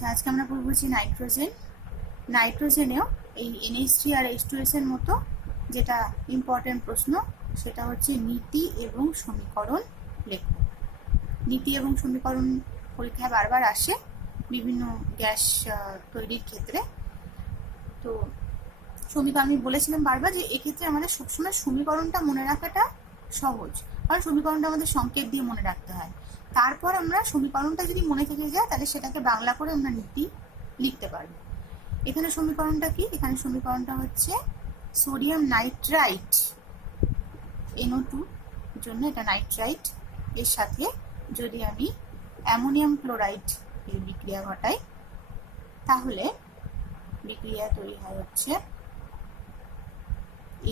আচ্ছা, আজকে আমরা পড়ব হচ্ছে নাইট্রোজেন। নাইট্রোজেনেও এই NH3 আর H2S এর মতো যেটা ইম্পর্টেন্ট প্রশ্ন সেটা হচ্ছে নীতি এবং সমীকরণ লেখো। নীতি এবং সমীকরণ পরীক্ষায় বারবার আসে বিভিন্ন গ্যাস তৈরির ক্ষেত্রে। তো সমীকরণ আমি বলেছিলাম বারবার যে এক্ষেত্রে আমাদের সবসময় সমীকরণটা মনে রাখাটা সহজ, কারণ সমীকরণটা আমাদের সংকেত দিয়ে মনে রাখতে হয়। তারপর আমরা সমীকরণটা যদি মনে থেকে যায় তাহলে সেটাকে বাংলা করে আমরা নীতি লিখতে পারবো। এখানে সমীকরণটা কি? এখানে সমীকরণটা হচ্ছে সোডিয়াম নাইট্রাইট NO2 জন্য এটা নাইট্রাইট, এর সাথে যদি আমি অ্যামোনিয়াম ক্লোরাইড এর বিক্রিয়া ঘটাই তাহলে বিক্রিয়া তৈরি হয় হচ্ছে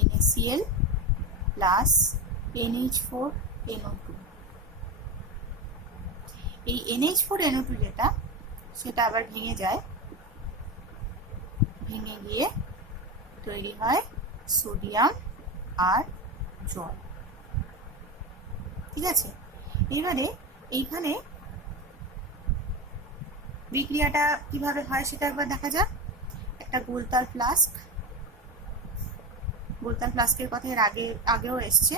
NaCl প্লাস NH4NO2। এই NH4NO2 যেটা সেটা আবার ভেঙে যায়, ভেঙে গিয়ে তৈরি হয় সোডিয়াম আর জল। ঠিক আছে, এবারে এইখানে বিক্রিয়াটা কিভাবে হয় সেটা একবার দেখা যাক। একটা গোলতাল ফ্লাস্ক, গোলতাল ফ্লাস্কের কথা এর আগেও এসছে।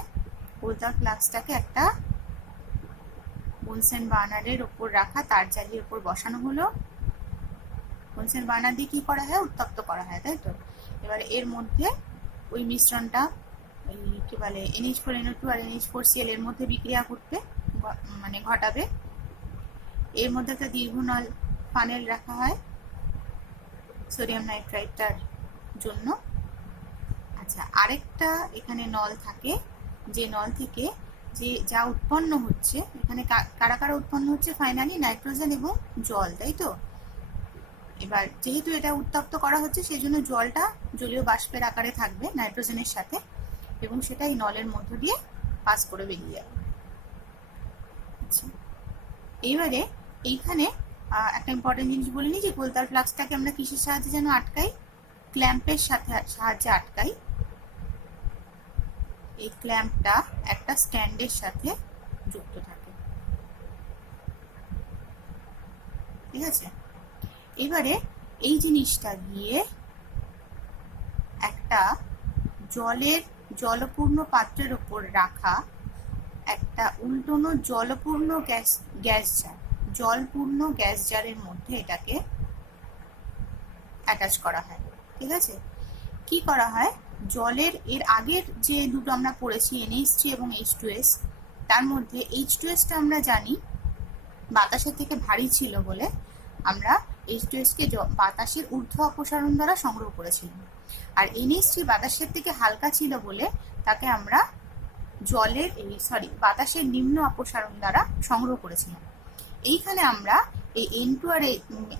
গোলতাল ফ্লাস্কটাকে একটা বুনসেন বার্নারের ওপর রাখা তার জালির ওপর বসানো হলো। বুনসেন বার্নার দিয়ে কি করা হয়? উত্তপ্ত করা হয়, তাই তো। এবারে এর মধ্যে ওই মিশ্রণটা কি বলে NH4NO2 আর NH4Cl এর মধ্যে বিক্রিয়া ঘটবে, মানে ঘটাবে। এর মধ্যে একটা দীর্ঘনল ফানেল রাখা হয় সোডিয়াম নাইট্রাইটটার জন্য। আচ্ছা, আরেকটা এখানে নল থাকে, যে নল থেকে যে যা উৎপন্ন হচ্ছে, এখানে কারা কারা উৎপন্ন হচ্ছে? ফাইনালি নাইট্রোজেন এবং জল, তাই তো। এবার যেহেতু এটা উত্তপ্ত করা হচ্ছে সেই জন্য জলটা জলীয় বাষ্পের আকারে থাকবে নাইট্রোজেনের সাথে, এবং সেটা এই নলের মধ্য দিয়ে পাস করে বেরিয়ে যাবে। আচ্ছা, এইবারে এইখানে একটা ইম্পর্টেন্ট জিনিস বলিনি যে গোলতাল ফ্লাস্কটাকে আমরা কিসের সাহায্যে যেন আটকাই? ক্ল্যাম্পের সাহায্যে আটকাই। এই ক্ল্যাম্পটা একটা স্ট্যান্ডের সাথে যুক্ত থাকে। ঠিক আছে, এবারে এই জিনিসটা গিয়ে একটা জলপূর্ণ পাত্রের উপর রাখা একটা উল্টোনো জলপূর্ণ গ্যাস জার, জলপূর্ণ গ্যাস জারের মধ্যে এটাকে অ্যাটাচ করা হয়। ঠিক আছে, কি করা হয়? জলের এর আগের যে দুটো আমরা পড়েছি NH3 এবং H2S, তার মধ্যে H2Sটা আমরা জানি বাতাসের থেকে ভারী ছিল বলে আমরা H2Sকে বাতাসের ঊর্ধ্ব অপসারণ দ্বারা সংগ্রহ করেছিলাম, আর NH3 বাতাসের থেকে হালকা ছিল বলে তাকে আমরা বাতাসের নিম্ন অপসারণ দ্বারা সংগ্রহ করেছিলাম। এইখানে আমরা এই N2 আর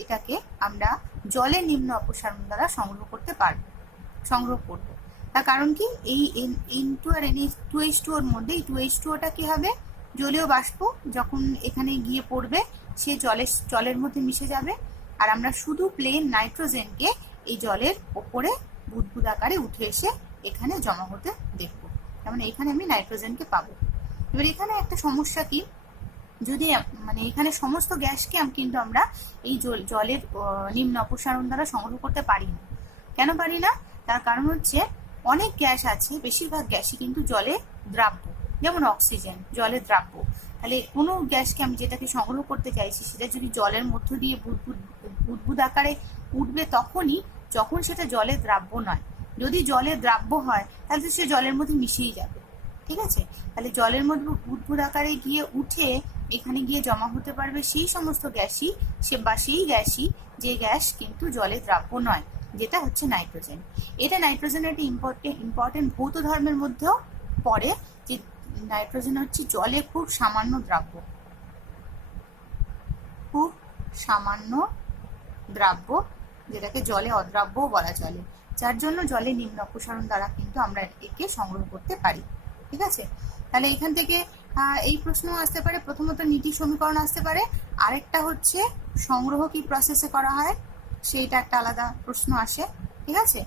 এটাকে আমরা জলের নিম্ন অপসারণ দ্বারা সংগ্রহ করব। তার কারণ কি? এই N2 আর NH2H2 এর মধ্যে এই 2H2টা কি হবে? জলীয় বাষ্প যখন এখানে গিয়ে পড়বে সে জলের মধ্যে মিশে যাবে, আর আমরা শুধু প্লেন নাইট্রোজেনকে এই জলের ওপরে বুদবুদ আকারে উঠে এসে এখানে জমা হতে দেখব। তার মানে এখানে আমি নাইট্রোজেনকে পাবো। এবার এখানে একটা সমস্যা কি, যদি মানে এখানে সমস্ত গ্যাসকে কিন্তু আমরা এই জলের নিম্ন অপসারণ দ্বারা সংগ্রহ করতে পারি না। কেন পারি না? তার কারণ হচ্ছে অনেক গ্যাস আছে, বেশিরভাগ গ্যাসই কিন্তু জলে দ্রাব্য, যেমন অক্সিজেন জলে দ্রাব্য। তাহলে কোনো গ্যাসকে আমি যেটাকে সংগ্রহ করতে চাইছি সেটা যদি জলের মধ্য দিয়ে বুদবুদ আকারে উঠবে তখনই, যখন সেটা জলে দ্রাব্য নয়। যদি জলে দ্রাব্য হয় তাহলে সে জলের মধ্যে মিশিয়ে যাবে। ঠিক আছে, তাহলে জলের মধ্যে বুদবুদ আকারে গিয়ে উঠে এখানে গিয়ে জমা হতে পারবে সেই সমস্ত গ্যাসই সেই গ্যাসই যে গ্যাস কিন্তু জলে দ্রাব্য নয়, যেটা হচ্ছে নাইট্রোজেন। এটা নাইট্রোজেনের একটা ইম্পর্টেন্ট ভৌত ধর্মের মধ্যেও পড়ে, যে নাইট্রোজেন হচ্ছে জলে খুব সামান্য দ্রাব্য, খুব সামান্য দ্রাব্য, যেটাকে জলে অদ্রাব্যও বলা চলে, যার জন্য জলে নিম্ন অপসারণ দ্বারা কিন্তু আমরা একে সংগ্রহ করতে পারি। ঠিক আছে, তাহলে এখান থেকে এই প্রশ্ন আসতে পারে, প্রথমত নীতি সমীকরণ আসতে পারে, আরেকটা হচ্ছে সংগ্রহ কি প্রসেসে করা হয় সেইটা একটা আলাদা প্রশ্ন আসে। ঠিক আছে,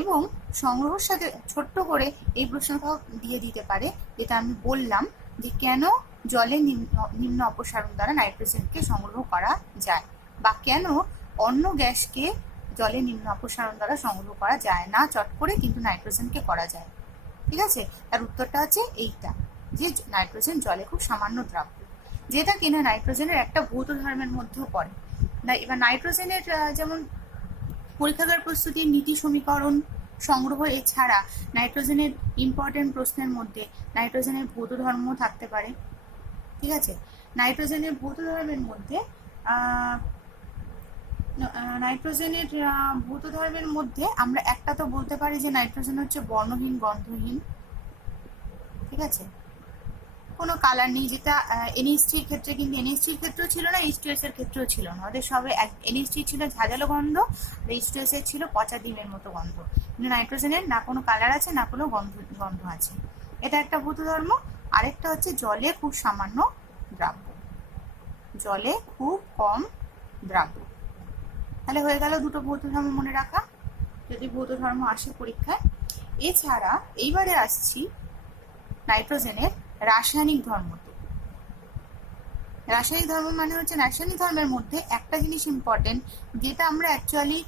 এবং সংগ্রহের সাথে ছোট্ট করে এই প্রশ্নটাও দিয়ে দিতে পারে, যেটা আমি বললাম যে কেন জলে নিম্ন অপসারণ দ্বারা নাইট্রোজেনকে সংগ্রহ করা যায়, বা কেন অন্য গ্যাসকে জলে নিম্ন অপসারণ দ্বারা সংগ্রহ করা যায় না চট করে, কিন্তু নাইট্রোজেনকে করা যায়। ঠিক আছে, তার উত্তরটা হচ্ছে এইটা, যে নাইট্রোজেন জলে খুব সামান্য দ্রাব্য, যেটা কিনা নাইট্রোজেনের একটা ভৌত ধর্মের মধ্যেও পড়ে। এবার নাইট্রোজেনের যেমন পরীক্ষাগার প্রস্তুতির নীতি সমীকরণ সংগ্রহ এছাড়া নাইট্রোজেনের ইম্পর্টেন্ট প্রশ্নের মধ্যে নাইট্রোজেনের ভৌত ধর্ম থাকতে পারে। ঠিক আছে, নাইট্রোজেনের ভৌত ধর্মের মধ্যে ভৌত ধর্মের মধ্যে আমরা একটা তো বলতে পারি যে নাইট্রোজেন হচ্ছে বর্ণহীন, গন্ধহীন। ঠিক আছে, কোনো কালার নেই, যেটা NH3 ক্ষেত্রে, কিন্তু NH3 ক্ষেত্রেও ছিল না, H2S এর ক্ষেত্রেও ছিল না। ওদের সবে NH3 ছিল ঝাঁঝালো গন্ধ, আর H2S এর ছিল পচা ডিমের মতো গন্ধ। কিন্তু নাইট্রোজেনের না কোনো কালার আছে, না কোনো গন্ধ আছে। এটা একটা ভৌত ধর্ম। আরেকটা হচ্ছে জলে খুব সামান্য দ্রাব্য, জলে খুব কম দ্রাব্য। তাহলে হয়ে গেল দুটো ভৌত ধর্ম মনে রাখা, যদি ভৌত ধর্ম আসে পরীক্ষায়। এছাড়া এইবারে আসছি নাইট্রোজেনের রাসায়নিক ধর্মতে। রাসায়নিক ধর্ম মানে হচ্ছে রাসায়নিক ধর্মের মধ্যে একটা জিনিস ইম্পর্টেন্ট, যেটা আমরা অ্যাকচুয়ালি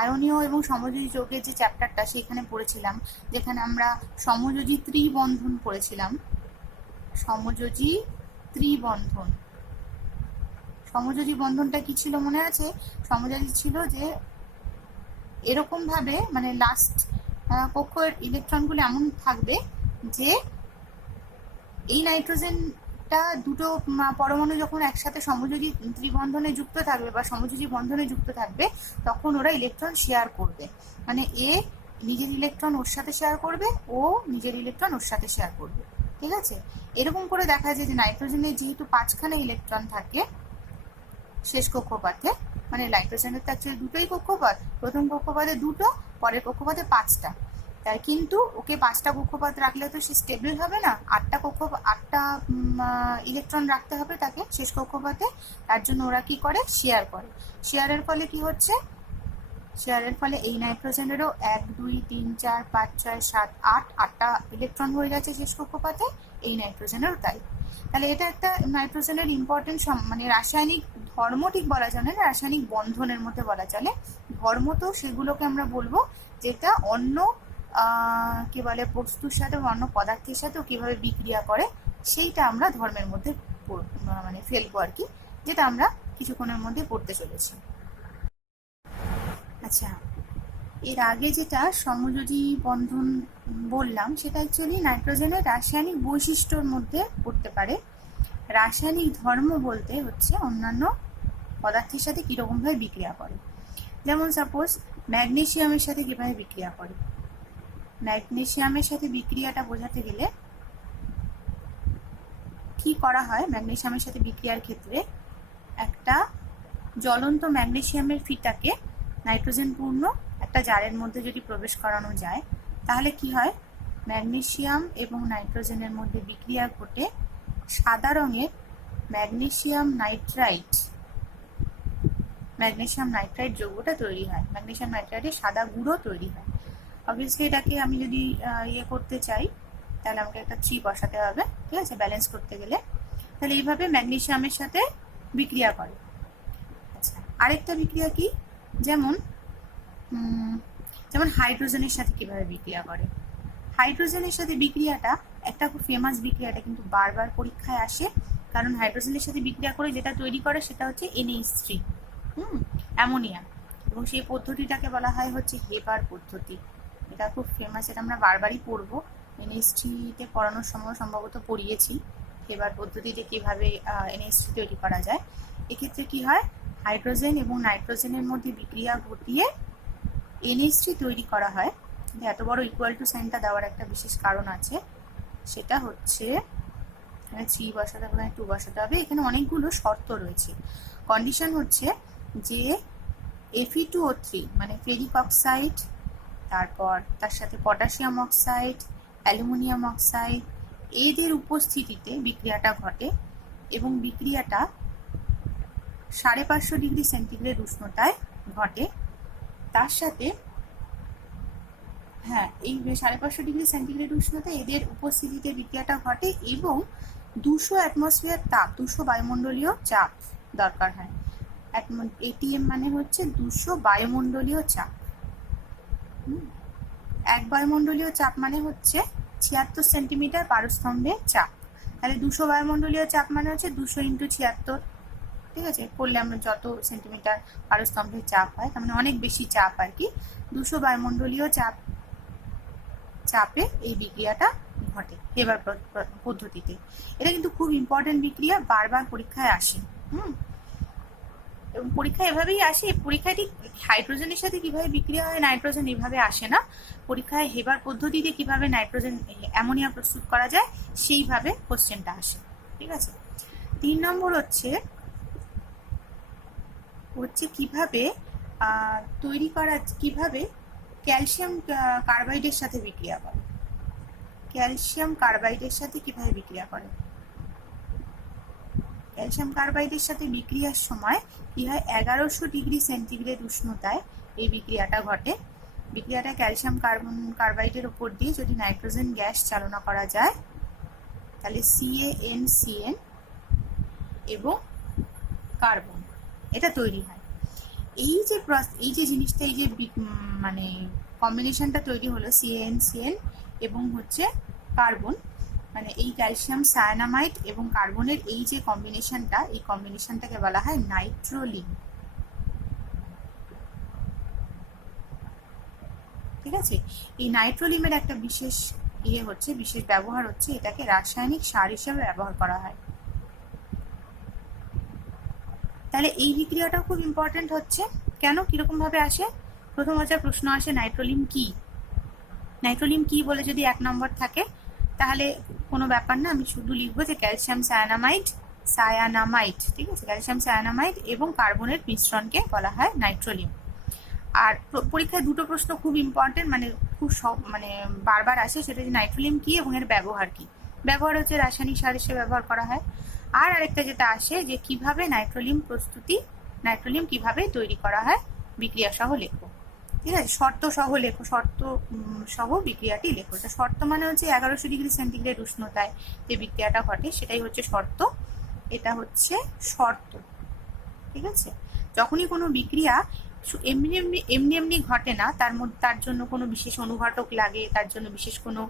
আয়নীয় এবং সমযোজী যৌগের যে চ্যাপ্টারটা সেখানে পড়েছিলাম, যেখানে আমরা সমযোজী ত্রিবন্ধন পড়েছিলাম। সমযোজী ত্রিবন্ধন, সমযোজী বন্ধনটা কি ছিল মনে আছে? সমযোজী ছিল যে এরকম ভাবে, মানে লাস্ট কক্ষের ইলেকট্রনগুলো এমন থাকবে যে এই নাইট্রোজেনটা দুটো পরমাণু যখন একসাথে সমযোজী ত্রিবন্ধনে যুক্ত থাকবে বা সমযোজী বন্ধনে যুক্ত থাকবে, তখন ওরা ইলেকট্রন শেয়ার করবে। মানে এ নিজের ইলেকট্রন ওর সাথে শেয়ার করবে, ও নিজের ইলেকট্রন ওর সাথে শেয়ার করবে। ঠিক আছে, এরকম করে দেখা যায় যে নাইট্রোজেনের যেহেতু 5খানা ইলেকট্রন থাকে শেষ কক্ষপথে, মানে নাইট্রোজেনের তো অ্যাকচুয়ালি দুটোই কক্ষপথ, প্রথম কক্ষপথে দুটো, পরের কক্ষপথে 5টা। তাই কিন্তু ওকে 5টা কক্ষপথ রাখলে তো সে স্টেবল হবে না, 8টা ইলেকট্রন রাখতে হবে তাকে শেষ কক্ষপথে। তার জন্য ওরা কি করে? শেয়ার করে। শেয়ারের ফলে কি হচ্ছে? শেয়ারের ফলে এই নাইট্রোজেনেরও 1 2 3 4 5 6 7 8টা ইলেকট্রন হয়ে যাচ্ছে শেষ কক্ষপথে, এই নাইট্রোজেনেরও তাই। তাহলে এটা একটা নাইট্রোজেনের ইম্পর্টেন্ট, মানে রাসায়নিক ধর্ম ঠিক বলা চলে না, রাসায়নিক বন্ধনের মধ্যে বলা চলে। ধর্ম তো সেগুলোকে আমরা বলবো যেটা অন্য কি বলে বস্তুর সাথে বা অন্য পদার্থের সাথেও কিভাবে বিক্রিয়া করে, সেইটা আমরা ধর্মের মধ্যে মানে ফেলবো আর কি, যেটা আমরা কিছুক্ষণের মধ্যে পড়তে চলেছি। আচ্ছা, এর আগে যেটা সমযোজী বন্ধন বললাম সেটা অ্যাকচুয়ালি নাইট্রোজেনের রাসায়নিক বৈশিষ্ট্যর মধ্যে পড়তে পারে। রাসায়নিক ধর্ম বলতে হচ্ছে অন্যান্য পদার্থের সাথে কীরকমভাবে বিক্রিয়া করে। যেমন সাপোজ ম্যাগনেসিয়ামের সাথে কীভাবে বিক্রিয়া করে। ম্যাগনেসিয়ামের সাথে বিক্রিয়াটা বোঝাতে গেলে কি করা হয়, ম্যাগনেসিয়ামের সাথে বিক্রিয়ার ক্ষেত্রে একটা জ্বলন্ত ম্যাগনেসিয়ামের ফিতাকে নাইট্রোজেন পূর্ণ একটা জারের মধ্যে যদি প্রবেশ করানো যায়, তাহলে কি হয়? ম্যাগনেসিয়াম এবং নাইট্রোজেনের মধ্যে বিক্রিয়া ঘটে সাদা রঙের ম্যাগনেসিয়াম নাইট্রাইট যৌগটা তৈরি হয়। ম্যাগনেসিয়াম নাইট্রাইটের সাদা গুঁড়ো তৈরি হয়। অবভিয়াসলি এটাকে আমি যদি ইয়ে করতে চাই, তাহলে আমাকে একটা 3 বসাতে হবে। ঠিক আছে, ব্যালেন্স করতে গেলে। তাহলে এইভাবে ম্যাগনেসিয়ামের সাথে বিক্রিয়া করে। আচ্ছা, আরেকটা বিক্রিয়া কি, যেমন হাইড্রোজেনের সাথে কিভাবে বিক্রিয়া করে। হাইড্রোজেনের সাথে বিক্রিয়াটা একটা খুব ফেমাস বিক্রিয়াটা, কিন্তু বারবার পরীক্ষায় আসে, কারণ হাইড্রোজেনের সাথে বিক্রিয়া করে যেটা তৈরি করে সেটা হচ্ছে NH3, অ্যামোনিয়া, এবং সেই পদ্ধতিটাকে বলা হয় হচ্ছে হেবার পদ্ধতি। এটা খুব ফেমাস, এটা আমরা বারবারই পড়বো। NH3-তে পড়ানোর সময় সম্ভবত পড়িয়েছি হেবার পদ্ধতিতে কিভাবে NH3 তৈরি করা যায়। এক্ষেত্রে কি হয়, হাইড্রোজেন এবং নাইট্রোজেনের মধ্যে বিক্রিয়া ঘটিয়ে NH3 তৈরি করা হয়। এত বড় ইকুয়াল টু সাইনটা দেওয়ার একটা বিশেষ কারণ আছে, সেটা হচ্ছে এখানে 3 বসাতে হবে, 2 বসাতে হবে। এখানে অনেকগুলো শর্ত রয়েছে। কন্ডিশন হচ্ছে যে Fe2O3 মানে ফেরিক অক্সাইড, তারপর তার সাথে পটাশিয়াম অক্সাইড, অ্যালুমিনিয়াম অক্সাইড, এদের উপস্থিতিতে বিক্রিয়াটা ঘটে, এবং বিক্রিয়াটা 550 ডিগ্রি সেন্টিগ্রেড উষ্ণতায় ঘটে। তার সাথে এই 550 ডিগ্রি সেন্টিগ্রেড উষ্ণতায় এদের উপস্থিতিতে বিক্রিয়াটা ঘটে, এবং 200 অ্যাটমসফিয়ার তাপ, 200 বায়ুমণ্ডলীয় চাপ দরকার হয়। ATM মানে হচ্ছে 200 বায়ুমণ্ডলীয় চাপ। 1 বায়ুমণ্ডলীয় চাপ মানে হচ্ছে 76 সেন্টিমিটার পারস্তম্ভে চাপ। তাহলে 200 বায়ুমণ্ডলীয় চাপ মানে হচ্ছে 200 × 76, ঠিক আছে? করলে আমরা যত সেন্টিমিটার পারস্তম্ভে চাপ হয়, তার মানে অনেক বেশি চাপ আর কি। 200 বায়ুমণ্ডলীয় চাপে এই বিক্রিয়াটা ঘটে হেবার পদ্ধতিতে। এটা কিন্তু খুব ইম্পর্টেন্ট বিক্রিয়া, বারবার পরীক্ষায় আসে। এবং পরীক্ষা এভাবেই আসে। পরীক্ষায় ঠিক হাইড্রোজেনের সাথে কিভাবে বিক্রিয়া হয় নাইট্রোজেন এভাবে আসে না, পরীক্ষায় হেবার পদ্ধতিতে কিভাবে নাইট্রোজেন অ্যামোনিয়া প্রস্তুত করা যায় সেইভাবে কোশ্চেনটা আসে, ঠিক আছে? 3 নম্বর হচ্ছে কিভাবে তৈরি করা, কিভাবে ক্যালসিয়াম কার্বাইডের সাথে বিক্রিয়া করে। ক্যালসিয়াম কার্বাইডের সাথে কিভাবে বিক্রিয়া করে? ক্যালসিয়াম কার্বাইডের সাথে বিক্রিয়ার সময় কি হয়, 1100 ডিগ্রি সেন্টিগ্রেড উষ্ণতায় এই বিক্রিয়াটা ঘটে। বিক্রিয়াটা ক্যালসিয়াম কার্বাইডের উপর দিয়ে যদি নাইট্রোজেন গ্যাস চালনা করা যায়, তাহলে CaNCN এবং কার্বন এটা তৈরি হয়। এই যে জিনিসটা, এই যে মানে কম্বিনেশনটা তৈরি হলো CaNCN এবং হচ্ছে কার্বন, মানে এই ক্যালসিয়াম সায়ানামাইড এবং কার্বনের এই যে কম্বিনেশনটা, এই কম্বিনেশনটাকে বলা হয় নাইট্রোলিন, ঠিক আছে? এই নাইট্রোলিমের একটা বিশেষ বিশেষ ব্যবহার হচ্ছে, এটাকে রাসায়নিক সার হিসেবে ব্যবহার করা হয়। তাহলে এই বিক্রিয়াটা খুব ইম্পর্টেন্ট হচ্ছে। কেন, কিরকম ভাবে আসে? প্রথম প্রশ্ন আসে নাইট্রোলিম কি। নাইট্রোলিম কি বলে যদি 1 নম্বর থাকে, তাহলে কোনো ব্যাপার না, আমি শুধু লিখবো যে ক্যালসিয়াম সায়ানামাইড, ঠিক আছে? ক্যালসিয়াম সায়ানামাইড এবং কার্বনের মিশ্রণকে বলা হয় নাইট্রোলিম। আর পরীক্ষায় 2টো প্রশ্ন খুব ইম্পর্টেন্ট, মানে খুব মানে বারবার আসে, সেটা যে নাইট্রোলিম কি এবং এর ব্যবহার কি। ব্যবহার হচ্ছে রাসায়নিক সার হিসেবে ব্যবহার করা হয়। আর আরেকটা যেটা আসে যে কিভাবে নাইট্রোলিম কিভাবে তৈরি করা হয়, বিক্রিয়া সহ লেখো, ঠিক আছে? শর্ত সহ লেখো, শর্ত সহ বিক্রিয়াটি লেখো। শর্ত মানে হচ্ছে 1100 ডিগ্রি সেন্টিগ্রেড উষ্ণতায় যে বিক্রিয়াটা ঘটে সেটাই হচ্ছে শর্ত। এটা হচ্ছে শর্ত, ঠিক আছে? যখনই কোনো বিক্রিয়া এমনি ঘটে না, তার জন্য কোনো বিশেষ অনুঘটক লাগে, তার জন্য বিশেষ কোনো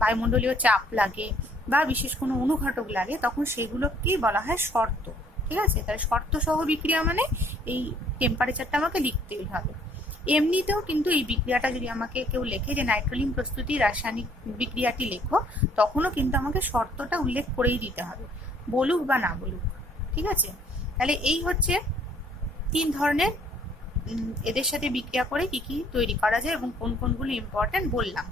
বায়ুমণ্ডলীয় চাপ লাগে বা বিশেষ কোনো অনুঘটক লাগে, তখন সেগুলোকেই বলা হয় শর্ত, ঠিক আছে? তাহলে শর্ত সহ বিক্রিয়া মানে এই টেম্পারেচারটা আমাকে লিখতেই হবে। এমনিতেও কিন্তু এই বিক্রিয়াটা যদি আমাকে কেউ লেখে যে নাইট্রোলিন প্রস্তুতি রাসায়নিক বিক্রিয়াটি লেখো, তখনও কিন্তু আমাকে শর্তটা উল্লেখ করেই দিতে হবে, বলুক বা না বলুক, ঠিক আছে? তাহলে এই হচ্ছে 3 ধরনের, এদের সাথে বিক্রিয়া করে কি কি তৈরি করা যায় এবং কোন কোনগুলো ইম্পর্টেন্ট বললাম।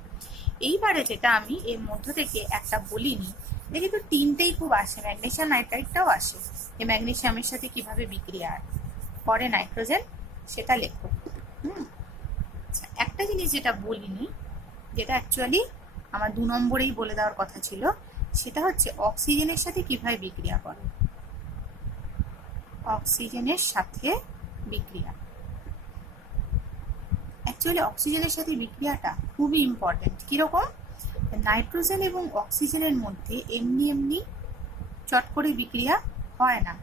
এইবারে যেটা আমি এর মধ্য থেকে একটা বলিনি, দেখি তো 3টেই খুব আসে, ম্যাগনেসিয়াম নাইট্রাইটটাও আসে। এই ম্যাগনেসিয়ামের সাথে কিভাবে বিক্রিয়া করে নাইট্রোজেন সেটা লেখো। আচ্ছা, একটা জিনিস যেটা বলিনি, যেটা অ্যাকচুয়ালি আমার 2 নম্বরেই বলে দেওয়ার কথা ছিল, সেটা হচ্ছে অক্সিজেনের সাথে কিভাবে বিক্রিয়া করে। অক্সিজেনের সাথে বিক্রিয়া, অ্যাকচুয়ালি অক্সিজেনের সাথে বিক্রিয়াটা খুবই ইম্পর্টেন্ট। কিরকম? নাইট্রোজেন এবং অক্সিজেনের মধ্যে এমনি চট করে বিক্রিয়া হয় না।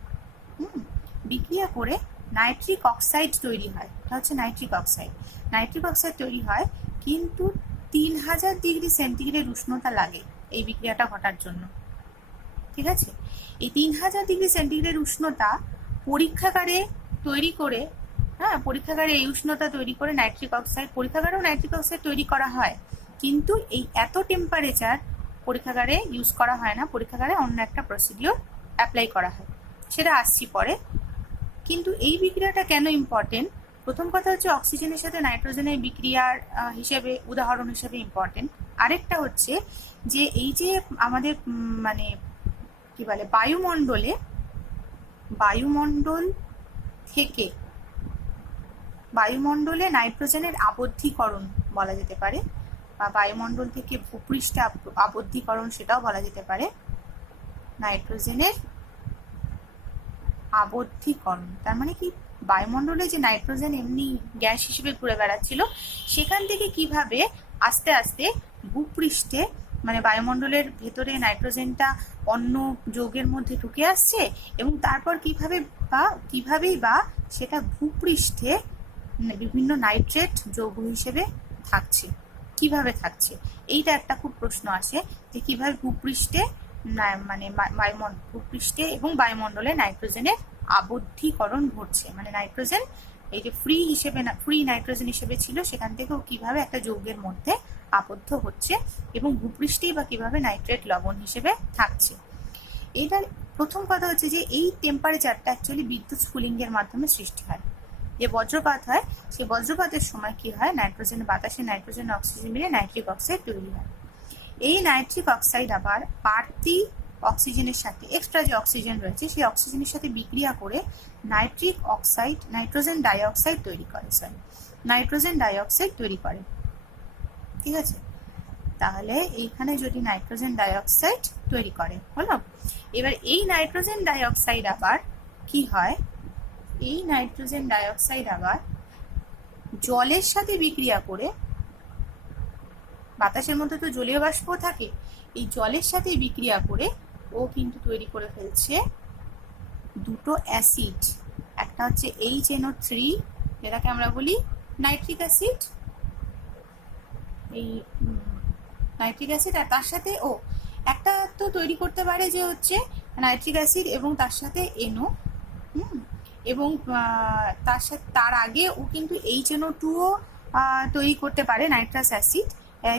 বিক্রিয়া করে নাইট্রিক অক্সাইড তৈরি হয়, এটা হচ্ছে নাইট্রিক অক্সাইড। নাইট্রিক অক্সাইড তৈরি হয়, কিন্তু 3000 ডিগ্রি সেন্টিগ্রেড উষ্ণতা লাগে এই বিক্রিয়াটা ঘটার জন্য, ঠিক আছে? এই 3000 ডিগ্রি সেন্টিগ্রেড উষ্ণতা পরীক্ষাগারে তৈরি করে, পরীক্ষাগারে এই উষ্ণতা তৈরি করে নাইট্রিক অক্সাইড, পরীক্ষাগারেও নাইট্রিক অক্সাইড তৈরি করা হয়, কিন্তু এই এত টেম্পারেচার পরীক্ষাগারে ইউজ করা হয় না, পরীক্ষাগারে অন্য একটা প্রসিডিওর অ্যাপ্লাই করা হয়, সেটা আসছি পরে। কিন্তু এই বিক্রিয়াটা কেন ইম্পর্টেন্ট? প্রথম কথা হচ্ছে অক্সিজেনের সাথে নাইট্রোজেনের বিক্রিয়ার হিসেবে, উদাহরণ হিসেবে ইম্পর্টেন্ট। আরেকটা হচ্ছে যে এই যে আমাদের মানে কি বলে, বায়ুমণ্ডলে নাইট্রোজেনের আবদ্ধীকরণ বলা যেতে পারে, বা বায়ুমণ্ডল থেকে ভূপৃষ্ঠে আবদ্ধীকরণ সেটাও বলা যেতে পারে। নাইট্রোজেনের আবদ্ধীকরণ তার মানে কি, বায়ুমণ্ডলে যে নাইট্রোজেন এমনি গ্যাস হিসেবে ঘুরে বেড়াচ্ছিল, সেখান থেকে কিভাবে আস্তে আস্তে ভূপৃষ্ঠে, মানে বায়ুমণ্ডলের ভেতরে নাইট্রোজেনটা অন্য যৌগের মধ্যে ঢুকে আসছে, এবং তারপর কিভাবে বা কিভাবেই বা সেটা ভূপৃষ্ঠে বিভিন্ন নাইট্রেট যৌগ হিসেবে থাকছে, কিভাবে থাকছে, এইটা একটা খুব প্রশ্ন আসে যে কিভাবে ভূপৃষ্ঠে মানে ভূপৃষ্ঠে এবং বায়ুমণ্ডলে নাইট্রোজেনের আবদ্ধীকরণ ঘটছে, মানে নাইট্রোজেন এই যে ফ্রি নাইট্রোজেন হিসেবে ছিল সেখান থেকেও কিভাবে একটা যৌগের মধ্যে আবদ্ধ হচ্ছে এবং ভূপৃষ্ঠেই বা কিভাবে নাইট্রেট লবণ হিসেবে থাকছে। এটার প্রথম কথা হচ্ছে যে এই টেম্পারেচারটা অ্যাকচুয়ালি বিদ্যুৎ স্ফুলিঙ্গের মাধ্যমে সৃষ্টি হয়। যে বজ্রপাত হয় সেই বজ্রপাতের সময় কি হয়, বাতাসে নাইট্রোজেন অক্সিজেন মিলে নাইট্রিক অক্সাইড তৈরি হয়। এই নাইট্রিক অক্সাইড আবার বাড়তি অক্সিজেনের সাথে, এক্সট্রা যে অক্সিজেন রয়েছে সেই অক্সিজেনের সাথে বিক্রিয়া করে নাইট্রোজেন ডাইঅক্সাইড তৈরি করে। ঠিক আছে, তাহলে এইখানে যদি নাইট্রোজেন ডাইঅক্সাইড তৈরি করে হলো। এবার এই নাইট্রোজেন ডাইঅক্সাইড আবার কি হয়, এই নাইট্রোজেন ডাইঅক্সাইড আবার জলের সাথে বিক্রিয়া করে, বাতাসের মধ্যে তো জলীয় বাষ্প থাকে, এই জলের সাথে বিক্রিয়া করে ও কিন্তু তৈরি করে ফেলছে দুটো অ্যাসিড। একটা হচ্ছে HNO3, যেটাকে আমরা বলি নাইট্রিক অ্যাসিড, এই নাইট্রিক অ্যাসিড, আর তার সাথে একটা তো তৈরি করতে পারে যে হচ্ছে নাইট্রিক অ্যাসিড এবং তার সাথে NO, এবং তার আগে ও কিন্তু HNO2ও তৈরি করতে পারে, নাইট্রাস অ্যাসিড,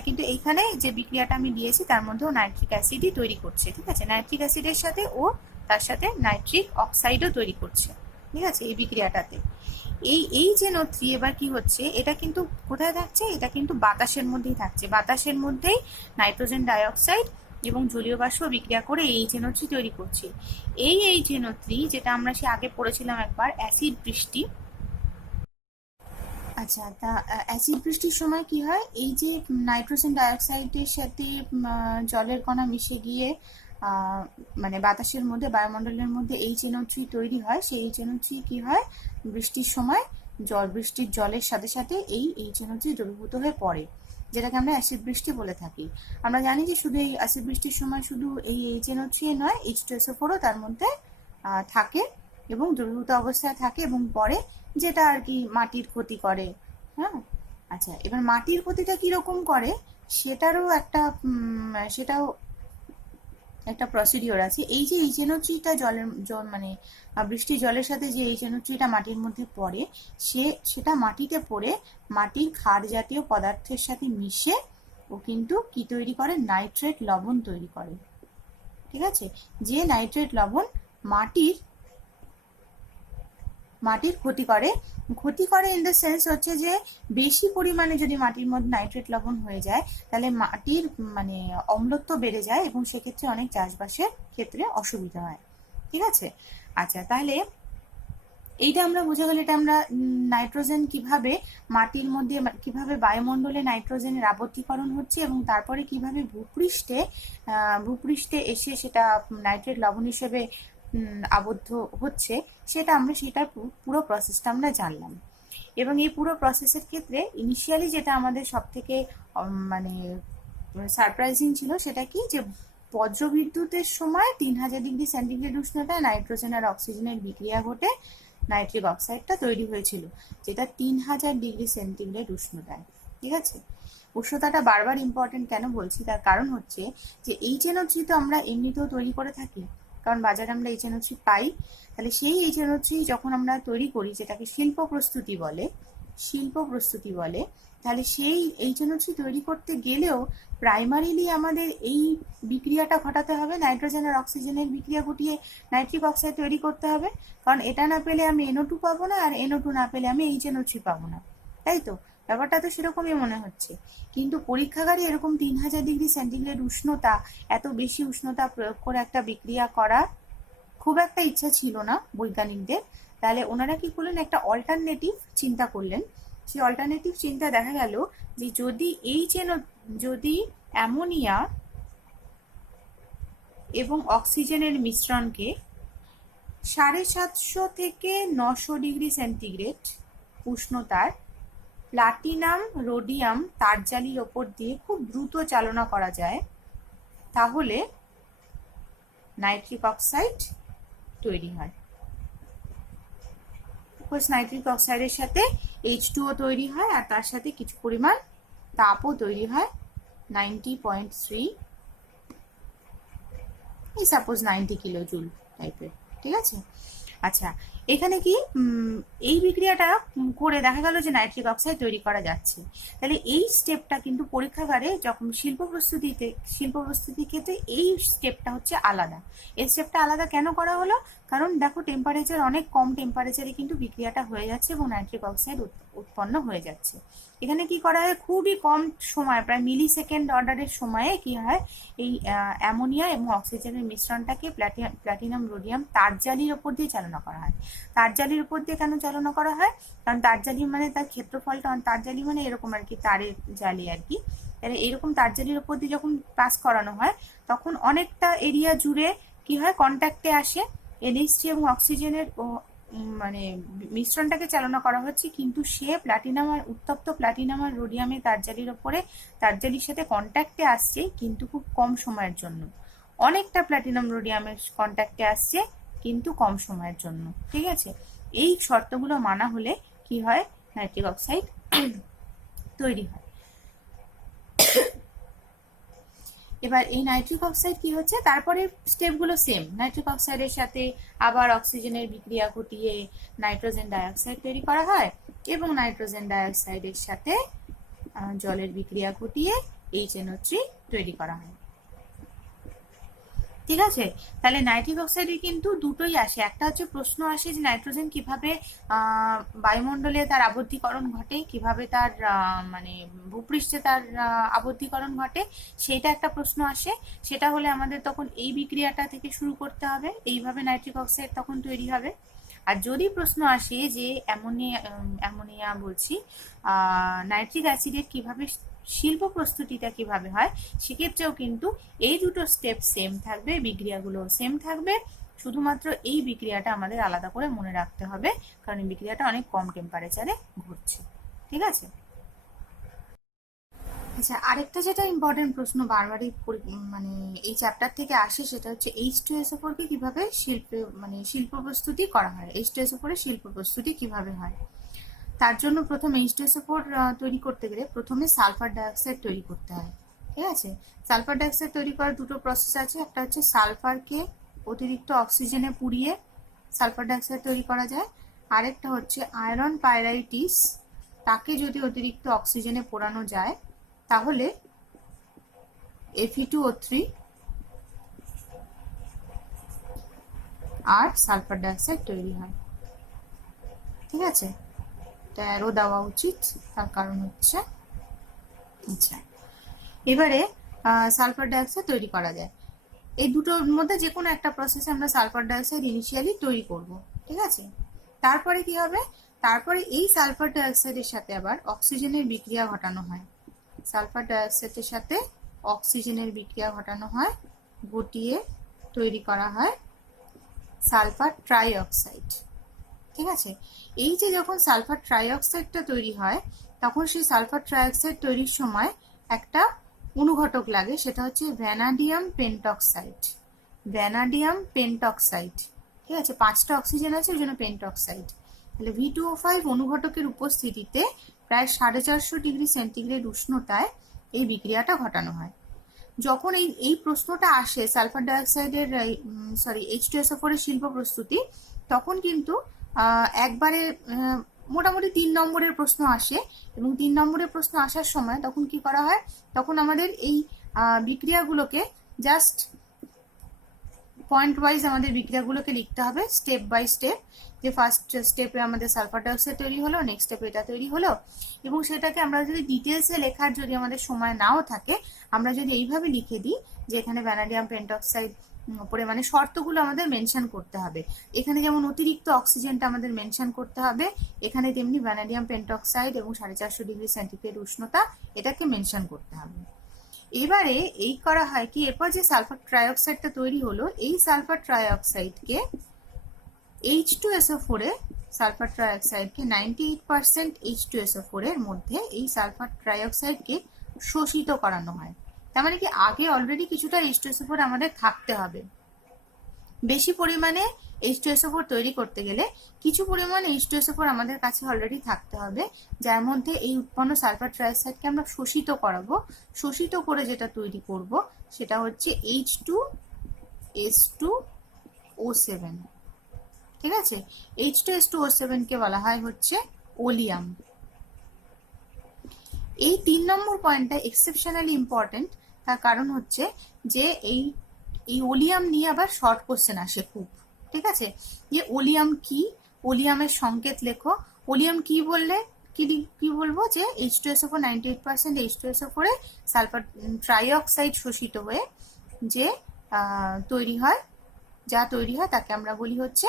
কিন্তু এইখানে যে বিক্রিয়াটা আমি দিয়েছি তার মধ্যেও নাইট্রিক অ্যাসিডই তৈরি করছে। ঠিক আছে, নাইট্রিক অ্যাসিডের সাথে ও তার সাথে নাইট্রিক অক্সাইডও তৈরি করছে। ঠিক আছে, এই বিক্রিয়াটাতে এই HNO3 এবার কি হচ্ছে, এটা কিন্তু কোথায় থাকছে, এটা কিন্তু বাতাসের মধ্যেই থাকছে, বাতাসের মধ্যেই নাইট্রোজেন ডাইঅক্সাইড এবং জলীয় বাষ্প বিক্রিয়া করে HNO3 তৈরি করছে। এই HNO3 যেটা আমরা সে আগে পড়েছিলাম একবার, অ্যাসিড বৃষ্টি। আচ্ছা, তা অ্যাসিড বৃষ্টির সময় কি হয়, এই যে নাইট্রোজেন ডাইঅক্সাইডের সাথে জলের কণা মিশে গিয়ে মানে বাতাসের মধ্যে, বায়ুমণ্ডলের মধ্যে HNO3 তৈরি হয়, সেই HNO3 কি হয়, বৃষ্টির সময় বৃষ্টির জলের সাথে সাথে এই HNO3 দ্রবীভূত হয়ে পড়ে, যেটাকে আমরা অ্যাসিড বৃষ্টি বলে থাকি। আমরা জানি যে শুধু এই অ্যাসিড বৃষ্টির সময় শুধু এই HNO3 নয়, H2SO4ও তার মধ্যে থাকে এবং দ্রবীভূত অবস্থায় থাকে এবং পরে, যেটা আর কি মাটির ক্ষতি করে। হ্যাঁ, আচ্ছা, এবার মাটির ক্ষতিটা কিরকম করে সেটাও একটা প্রসিডিওর আছে। এই যে HNO3টা মানে বৃষ্টির জলের সাথে যে HNO3টা মাটির মধ্যে পড়ে, সেটা মাটিতে পড়ে মাটির ক্ষার জাতীয় পদার্থের সাথে মিশে ও কিন্তু কি তৈরি করে, নাইট্রেট লবণ তৈরি করে। ঠিক আছে, যে নাইট্রেট লবণ মাটির ক্ষতি করে ইন দ্য সেন্স হচ্ছে যে বেশি পরিমাণে যদি মাটির মধ্যে নাইট্রেট লবণ হয়ে যায় তাহলে মাটির মানে অম্লত্ব বেড়ে যায় এবং সেক্ষেত্রে অনেক চাষবাসের ক্ষেত্রে অসুবিধা হয়। ঠিক আছে, আচ্ছা, তাহলে এইটা আমরা বোঝা গেল, এটা আমরা নাইট্রোজেন কিভাবে মাটির মধ্যে, কিভাবে বায়ুমণ্ডলে নাইট্রোজেনের আবদ্ধীকরণ হচ্ছে এবং তারপরে কিভাবে ভূপৃষ্ঠে এসে সেটা নাইট্রেট লবণ হিসেবে আবদ্ধ হচ্ছে, সেটার পুরো প্রসেসটা আমরা জানলাম। এবং এই পুরো প্রসেসের ক্ষেত্রে ইনিশিয়ালি যেটা আমাদের সব থেকে মানে সারপ্রাইজিং ছিল সেটা কি, যে বজ্রবিদ্যুতের সময় 3000 ডিগ্রি সেন্টিগ্রেড উষ্ণতায় নাইট্রোজেন আর অক্সিজেনের বিক্রিয়া ঘটে নাইট্রিক অক্সাইডটা তৈরি হয়েছিল, যেটা 3000 ডিগ্রি সেন্টিগ্রেড উষ্ণতায়। ঠিক আছে, উষ্ণতাটা বারবার ইম্পর্টেন্ট কেন বলছি, তার কারণ হচ্ছে যে HNO3 তো আমরা এমনিতেও তৈরি করে থাকি, কারণ বাজারে আমরা HNO3 পাই। তাহলে সেই HNO3 যখন আমরা তৈরি করি, যেটাকে শিল্প প্রস্তুতি বলে, তাহলে সেই HNO3 তৈরি করতে গেলেও প্রাইমারিলি আমাদের এই বিক্রিয়াটা ঘটাতে হবে, নাইট্রোজেন আর অক্সিজেনের বিক্রিয়া ঘটিয়ে নাইট্রিক অক্সাইড তৈরি করতে হবে, কারণ এটা না পেলে আমি NO2 পাবো না, আর NO2 না পেলে আমি HNO3 পাবো না, তাই তো? ব্যাপারটা তো সেরকমই মনে হচ্ছে, কিন্তু পরীক্ষাগারে এরকম 3000 ডিগ্রি সেন্টিগ্রেড উষ্ণতা, এত বেশি উষ্ণতা প্রয়োগ করে একটা বিক্রিয়া করা খুব একটা ইচ্ছা ছিল না বৈজ্ঞানিকদের। তাহলে ওনারা কি করলেন, একটা অল্টারনেটিভ চিন্তা করলেন। সেই অল্টারনেটিভ চিন্তা দেখা গেল যে যদি অ্যামোনিয়া এবং অক্সিজেনের মিশ্রণকে 750 থেকে 900 ডিগ্রি সেন্টিগ্রেড উষ্ণতার প্লাটিনাম রোডিয়াম তারজালির ওপর দিয়ে খুব দ্রুত চালনা করা যায়, তাহলে নাইট্রিক অক্সাইড তৈরি হয়। সাপোজ নাইট্রিক অক্সাইডের সাথে H2O তৈরি হয় আর তার সাথে কিছু পরিমাণ তাপও তৈরি হয় 90.3, এই সাপোজ 90 কিলো জুল টাইপের, ঠিক আছে। আচ্ছা, এখানে কি এই বিক্রিয়াটা করে দেখা গেল যে নাইট্রিক অক্সাইড তৈরি করা যাচ্ছে, তাহলে এই স্টেপটা কিন্তু পরীক্ষাগারে যখন শিল্প প্রস্তুতির ক্ষেত্রে এই স্টেপটা হচ্ছে আলাদা। এই স্টেপটা আলাদা কেন করা হলো? কারণ দেখো টেম্পারেচার অনেক কম টেম্পারেচারে কিন্তু বিক্রিয়াটা হয়ে যাচ্ছে এবং নাইট্রিক অক্সাইড উৎপন্ন হয়ে যাচ্ছে। এখানে কি করা হয়, খুবই কম সময়, প্রায় মিলি সেকেন্ড অর্ডারের সময়ে কি হয়, এই অ্যামোনিয়া এবং অক্সিজেনের মিশ্রণটাকে প্ল্যাটিনাম রোডিয়াম তারজালির ওপর দিয়ে চালনা করা হয়। তারজালির উপর দিয়ে কেন চালনা করা হয়? কারণ তারজালি মানে তার ক্ষেত্রফলটা, তারজালি মানে এরকম আর কি, তারের জালি আর কি। তাহলে এরকম তারজালির উপর দিয়ে যখন পাস করানো হয় তখন অনেকটা এরিয়া জুড়ে কি হয়, কন্ট্যাক্টে আসে NH3 এবং অক্সিজেনের মানে মিশ্রণটাকে চালনা করা হচ্ছে, কিন্তু সে প্লাটিনাম আর উত্তপ্ত প্লাটিনাম আর রোডিয়ামের তারজালির ওপরে তারজালির সাথে কন্ট্যাক্টে আসছে, কিন্তু খুব কম সময়ের জন্য। অনেকটা প্লাটিনাম রোডিয়ামের কন্ট্যাক্টে আসছে কিন্তু কম সময়ের জন্য, ঠিক আছে। এই শর্তগুলো মানা হলে কি হয়, নাইট্রিক অক্সাইড তৈরি হয়। এবার এই নাইট্রিক অক্সাইড কি হচ্ছে, তারপরে স্টেপগুলো সেম, নাইট্রিক অক্সাইডের সাথে আবার অক্সিজেনের বিক্রিয়া ঘটিয়ে নাইট্রোজেন ডাইঅক্সাইড তৈরি করা হয় এবং নাইট্রোজেন ডাইঅক্সাইডের সাথে জলের বিক্রিয়া ঘটিয়ে HNO3 তৈরি করা হয়, ঠিক আছে। তাহলে নাইট্রিক অক্সাইডে কিন্তু দুটোই আসে, একটা হচ্ছে প্রশ্ন আসে যে নাইট্রোজেন কিভাবে বায়ুমণ্ডলে তার আবদ্ধীকরণ ঘটে, কিভাবে তার মানে ভূপৃষ্ঠে তার আবদ্ধীকরণ ঘটে, সেটা একটা প্রশ্ন আসে। সেটা হলে আমাদের তখন এই বিক্রিয়াটা থেকে শুরু করতে হবে, এইভাবে নাইট্রিক অক্সাইড তখন তৈরি হবে। আর যদি প্রশ্ন আসে যে অ্যামোনিয়া বলছি নাইট্রিক অ্যাসিডের কিভাবে শিল্প প্রস্তুতিটা কিভাবে হয়, সেক্ষেত্রেও কিন্তু এই দুটো স্টেপ সেম থাকবে, বিক্রিয়াগুলো সেম থাকবে, শুধুমাত্র এই বিক্রিয়াটা আমাদের আলাদা করে মনে রাখতে হবে, কারণ এই বিক্রিয়াটা অনেক কম টেম্পারেচারে ঘটছে, ঠিক আছে। আচ্ছা, আরেকটা যেটা ইম্পর্টেন্ট প্রশ্ন বারবারই মানে এই চ্যাপ্টার থেকে আসে, সেটা হচ্ছে H2SO4 কে কিভাবে শিল্প প্রস্তুতি করা হয়, H2SO4 এর শিল্প প্রস্তুতি কিভাবে হয়। তার জন্য প্রথমে H2SO4 তৈরি করতে গেলে প্রথমে সালফার ডাইঅক্সাইড তৈরি করতে হয়, ঠিক আছে। সালফার ডাইঅক্সাইড তৈরি করার দুটো প্রসেস আছে, একটা হচ্ছে সালফারকে অতিরিক্ত অক্সিজেনে পুড়িয়ে সালফার ডাইঅক্সাইড তৈরি করা যায়, আরেকটা হচ্ছে আয়রন পাইরাইটিস, তাকে যদি অতিরিক্ত অক্সিজেনে পোড়ানো যায় তাহলে Fe2O3 আর সালফার ডাইঅক্সাইড তৈরি হয়, ঠিক আছে। অ্যারো দেওয়া উচিত, তার কারণ হচ্ছে আচ্ছা, এবারে সালফার ডাইঅক্সাইড তৈরি করা যায়, এই দুটোর মধ্যে যে কোনো একটা প্রসেসে আমরা সালফার ডাইঅক্সাইড ইনিশিয়ালি তৈরি করব, ঠিক আছে। তারপরে কি হবে, তারপরে এই সালফার ডাইঅক্সাইডের সাথে আবার অক্সিজেনের বিক্রিয়া ঘটানো হয়, সালফার ডাইঅক্সাইডের সাথে অক্সিজেনের বিক্রিয়া ঘটানো হয়, ঘটিয়ে তৈরি করা হয় সালফার ট্রাইঅক্সাইড, ঠিক আছে। এই যে যখন সালফার ট্রাইঅক্সাইডটা তৈরি হয় তখন সেই সালফার ট্রাইঅক্সাইড তৈরির সময় একটা অনুঘটক লাগে, সেটা হচ্ছে ভ্যানাডিয়াম পেন্টক্সাইড, ভ্যানাডিয়াম পেন্টক্সাইড, ঠিক আছে। 5টা অক্সিজেন আছে, ওই জন্য পেন্টক্সাইড। তাহলে V2O5 অনুঘটকের উপস্থিতিতে প্রায় 450 ডিগ্রি সেন্টিগ্রেড উষ্ণতায় এই বিক্রিয়াটা ঘটানো হয়। যখন এই প্রশ্নটা আসে সালফার ডাইঅক্সাইডের H2SO4 এর শিল্প প্রস্তুতি, তখন কিন্তু একবারে মোটামুটি 3 নম্বরের প্রশ্ন আসে, এবং 3 নম্বরের প্রশ্ন আসার সময় তখন কি করা হয়, তখন আমাদের এই বিক্রিয়াগুলোকে জাস্ট পয়েন্ট ওয়াইজ আমাদের বিক্রিয়াগুলোকে লিখতে হবে স্টেপ বাই স্টেপ, যে ফার্স্ট স্টেপে আমাদের সালফার ডাইঅক্সাইড তৈরি হলো, নেক্সট স্টেপে এটা তৈরি হলো, এবং সেটাকে আমরা যদি ডিটেলসে লেখার যদি আমাদের সময় নাও থাকে, আমরা যদি এইভাবে লিখে দিই যে এখানে ভ্যানাডিয়াম পেন্টক্সাইড উপরে মানে শর্তগুলো আমাদের মেনশন করতে হবে, এখানে যেমন অতিরিক্ত অক্সিজেনটা আমাদের মেনশন করতে হবে, এখানে তেমনি ভ্যানাডিয়াম পেন্টক্সাইড এবং 450 ডিগ্রি সেন্টিগ্রেড উষ্ণতা এটাকে মেনশন করতে হবে। এবারে এই করা হয় কি, এরপর যে সালফার ট্রাইঅক্সাইডটা তৈরি হলো, এই সালফার ট্রাইঅক্সাইডকে H2SO4 এ সালফার ট্রাইঅক্সাইডকে 98% H2SO4 এর মধ্যে এই সালফার ট্রাইঅক্সাইডকে শোষিত করানো হয়। তার মানে কি আগে অলরেডি কিছুটা H2SO4 আমাদের থাকতে হবে, বেশি পরিমাণে H2SO4 তৈরি করতে গেলে কিছু পরিমাণ H2SO4 আমাদের কাছে অলরেডি থাকতে হবে, যার মধ্যে এই উৎপন্ন সালফার ট্রাইঅক্সাইডকে আমরা শোষিত করাবো। শোষিত করে যেটা তৈরি করব সেটা হচ্ছে H2S2O7। ঠিক আছে, H2S2O7 কে বলা হয় হচ্ছে ওলিয়াম। এই 3 নম্বর পয়েন্টটা এক্সেপশনালি ইম্পর্টেন্ট, তার কারণ হচ্ছে যে এই ওলিয়াম নিয়ে আবার শর্ট কোশ্চেন আসে খুব। ঠিক আছে, যে ওলিয়াম কি, ওলিয়ামের সংকেত লেখো। ওলিয়াম কি বললে কি বলবো, যে H2SO4 98% H2SO4 এ সালফার ট্রাইঅক্সাইড শোষিত হয়ে যে তৈরি হয়, যা তৈরি হয় তাকে আমরা বলি হচ্ছে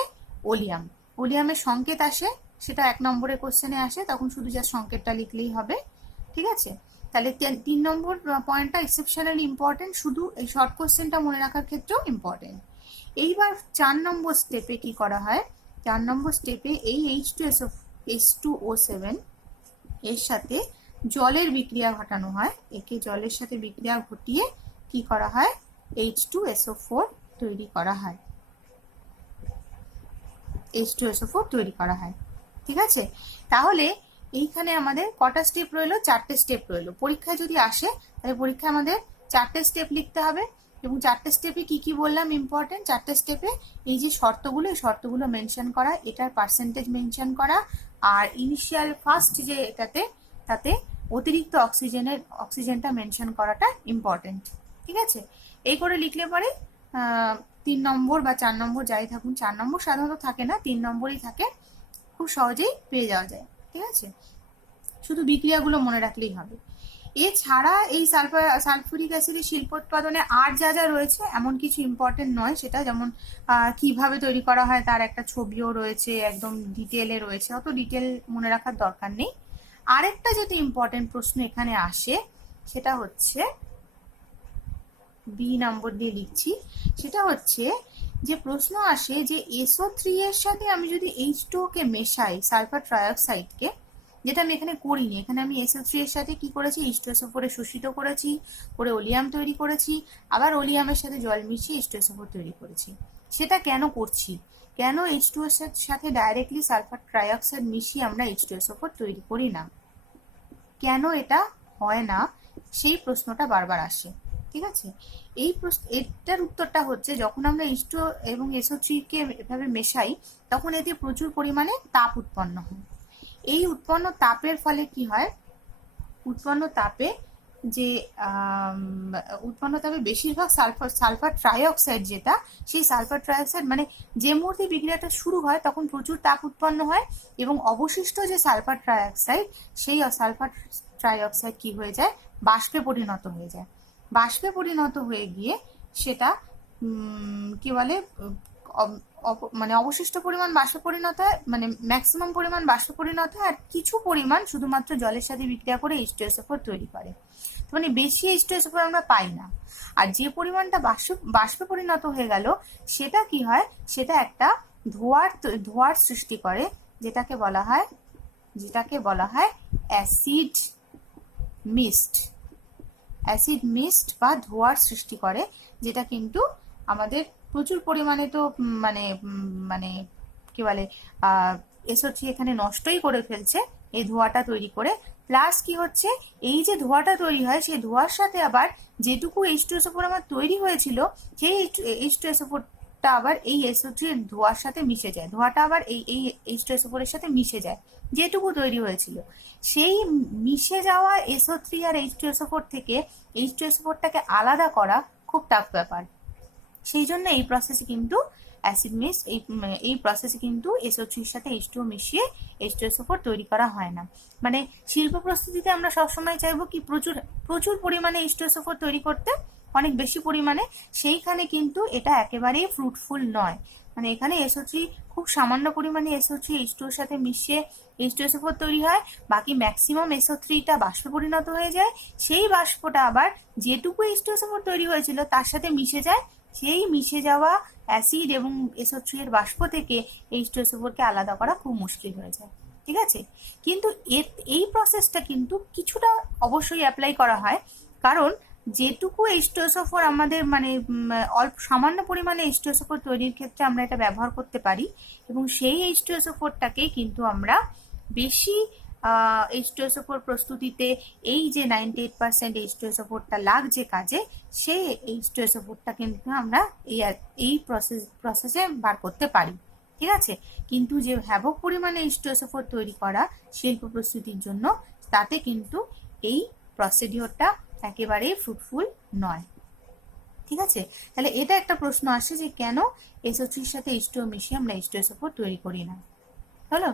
ওলিয়াম। ওলিয়ামের সংকেত আসে, সেটা 1 নম্বরের কোশ্চেনে আসে, তখন শুধু যা সংকেতটা লিখলেই হবে। ঠিক আছে, তাহলে 3 নম্বর পয়েন্টটা এক্সেপশনালি ইম্পর্টেন্ট, শুধু এই শর্ট কোশ্চেনটা মনে রাখার ক্ষেত্রেও ইম্পর্টেন্ট। এইবার 4 নম্বর স্টেপে কি করা হয়, 4 নম্বর স্টেপে এই H2O7 এর সাথে জলের বিক্রিয়া ঘটানো হয়। একে জলের সাথে বিক্রিয়া ঘটিয়ে কি করা হয়, H2SO4 তৈরি করা হয়। H2SO4 তৈরি করা হয়। ঠিক আছে, তাহলে এইখানে আমাদের কটা স্টেপ রইলো, 4টে স্টেপ রইলো। পরীক্ষায় যদি আসে তাহলে পরীক্ষায় আমাদের 4টে স্টেপ লিখতে হবে, এবং 4টে স্টেপে কি কি বললাম ইম্পর্টেন্ট। 4টে স্টেপে এই যে শর্তগুলো, এই শর্তগুলো মেনশন করা, এটার পার্সেন্টেজ মেনশন করা, আর ইনিশিয়াল ফার্স্ট যে তাতে অতিরিক্ত অক্সিজেনটা মেনশন করাটা ইম্পর্টেন্ট। ঠিক আছে, এই করে লিখলে পরে 3 নম্বর বা 4 নম্বর যাই থাকুন, 4 নম্বর সাধারণত থাকে না, 3 নম্বরই থাকে, খুব সহজেই পেয়ে যাওয়া যায়। ঠিক আছে, শুধু বিক্রিয়াগুলো মনে রাখলেই হবে। এছাড়া এই সালফুরিক অ্যাসিডের শিল্পোৎপাদনে আর যা যা রয়েছে এমন কিছু ইম্পর্টেন্ট নয়, সেটা যেমন কিভাবে তৈরি করা হয় তার একটা ছবিও রয়েছে, একদম ডিটেলে রয়েছে, অত ডিটেল মনে রাখার দরকার নেই। আরেকটা যেটা ইম্পর্টেন্ট প্রশ্ন এখানে আসে সেটা হচ্ছে বি নম্বর দিয়ে লিখছি, সেটা হচ্ছে যে প্রশ্ন আসে যে SO3 এর সাথে আমি যদি H2O কে মেশাই, সালফার ট্রাইঅক্সাইডকে, যেটা আমি এখানে করিনি, এখানে আমি SO3 এর সাথে কি করেছি, H2SO4 শোষিত করেছি, করে ওলিয়াম তৈরি করেছি, আবার ওলিয়ামের সাথে জল মিশিয়ে H2SO4 তৈরি করেছি। সেটা কেন করছি, কেন H2O এর সাথে ডাইরেক্টলি সালফার ট্রাইঅক্সাইড মিশিয়ে আমরা H2SO4 তৈরি করি না, কেন এটা হয় না, সেই প্রশ্নটা বারবার আসে। ঠিক আছে, এটার উত্তরটা হচ্ছে যখন আমরা H2O এবং SO3 কে এভাবে মেশাই তখন এতে প্রচুর পরিমাণে তাপ উৎপন্ন হয়। এই উৎপন্ন তাপের ফলে কি হয়, উৎপন্ন তাপে বেশিরভাগ সালফার ট্রাইঅক্সাইড যেটা, সেই সালফার ট্রাইঅক্সাইড মানে যে মুহূর্তে বিক্রিয়াটা শুরু হয় তখন প্রচুর তাপ উৎপন্ন হয়, এবং অবশিষ্ট যে সালফার ট্রাইঅক্সাইড, সেই সালফার ট্রাইঅক্সাইড কি হয়ে যায়, বাষ্পে পরিণত হয়ে যায়। বাষ্পে পরিণত হয়ে গিয়ে সেটা কি বলে, মানে অবশিষ্ট পরিমাণ বাষ্পে পরিণত হয়, মানে ম্যাক্সিমাম পরিমাণ বাষ্পে পরিণত হয়, আর কিছু পরিমাণ শুধুমাত্র জলের সাথে বিক্রিয়া করে H2SO4 তৈরি করে। মানে বেশি H2SO4 আমরা পাই না, আর যে পরিমাণটা বাষ্পে পরিণত হয়ে গেল সেটা কি হয়, সেটা একটা ধোঁয়ার সৃষ্টি করে, যেটাকে বলা হয় অ্যাসিড মিস্ট বা ধোঁয়ার সৃষ্টি করে, যেটা কিন্তু আমাদের প্রচুর পরিমাণে তো মানে কি বলে SO3 এখানে নষ্টই করে ফেলছে এই ধোঁয়াটা তৈরি করে। প্লাস কি হচ্ছে, এই যে ধোঁয়াটা তৈরি হয় সেই ধোঁয়ার সাথে আবার যেটুকু H2SO4 আমার তৈরি হয়েছিল, সেই H2SO4 টা আবার এই SO3 এর ধোঁয়ার সাথে মিশে যায়, ধোঁয়াটা আবার এই H2SO4 এর সাথে মিশে যায়, যেটুকু তৈরি হয়েছিল। সেই মিশে যাওয়া SO3 আর H2SO4 থেকে H2SO4টাকে আলাদা করা খুব টাফ ব্যাপার। সেই জন্য এই প্রসেসে কিন্তু এই প্রসেসে কিন্তু SO3 এর সাথে H2O মিশিয়ে H2SO4 তৈরি করা হয় না। মানে শিল্প প্রস্তুতিতে আমরা সবসময় চাইবো কি প্রচুর পরিমাণে H2SO4 তৈরি করতে, অনেক বেশি পরিমাণে, সেইখানে কিন্তু এটা একেবারেই ফ্রুটফুল নয়। মানে এখানে SO3 খুব সামান্য পরিমাণে SO3 H2O এর সাথে মিশিয়ে H2SO4 তৈরি হয়, বাকি ম্যাক্সিমাম SO3টা বাষ্পে পরিণত হয়ে যায়, সেই বাষ্পটা আবার যেটুকু H2SO4 তৈরি হয়েছিল তার সাথে মিশে যায়, সেই মিশে যাওয়া অ্যাসিড এবং SO3 এর বাষ্প থেকে H2SO4 কে আলাদা করা খুব মুশকিল হয়ে যায়। ঠিক আছে, কিন্তু এই প্রসেসটা কিন্তু কিছুটা অবশ্যই অ্যাপ্লাই করা হয়, কারণ যেটুকু H2SO4 আমাদের মানে অল্প সামান্য পরিমাণে H2SO4 তৈরির ক্ষেত্রে আমরা এটা ব্যবহার করতে পারি, এবং সেই H2SO4টাকেই কিন্তু আমরা বেশি H2SO4 প্রস্তুতিতে এই যে 98% H2SO4টা লাগছে কাজে, সেই H2SO4টা কিন্তু আমরা এই প্রসেসে বার করতে পারি। ঠিক আছে, কিন্তু যে ব্যাপক পরিমাণে H2SO4 তৈরি করা শিল্প প্রস্তুতির জন্য, তাতে কিন্তু এই প্রসিডিওরটা একেবারেই ফ্রুটফুল নয়। ঠিক আছে, তাহলে এটা একটা প্রশ্ন আসে যে কেন SO3 এর সাথে H2O মিশিয়ে আমরা H2SO4 তৈরি করি না। হলো?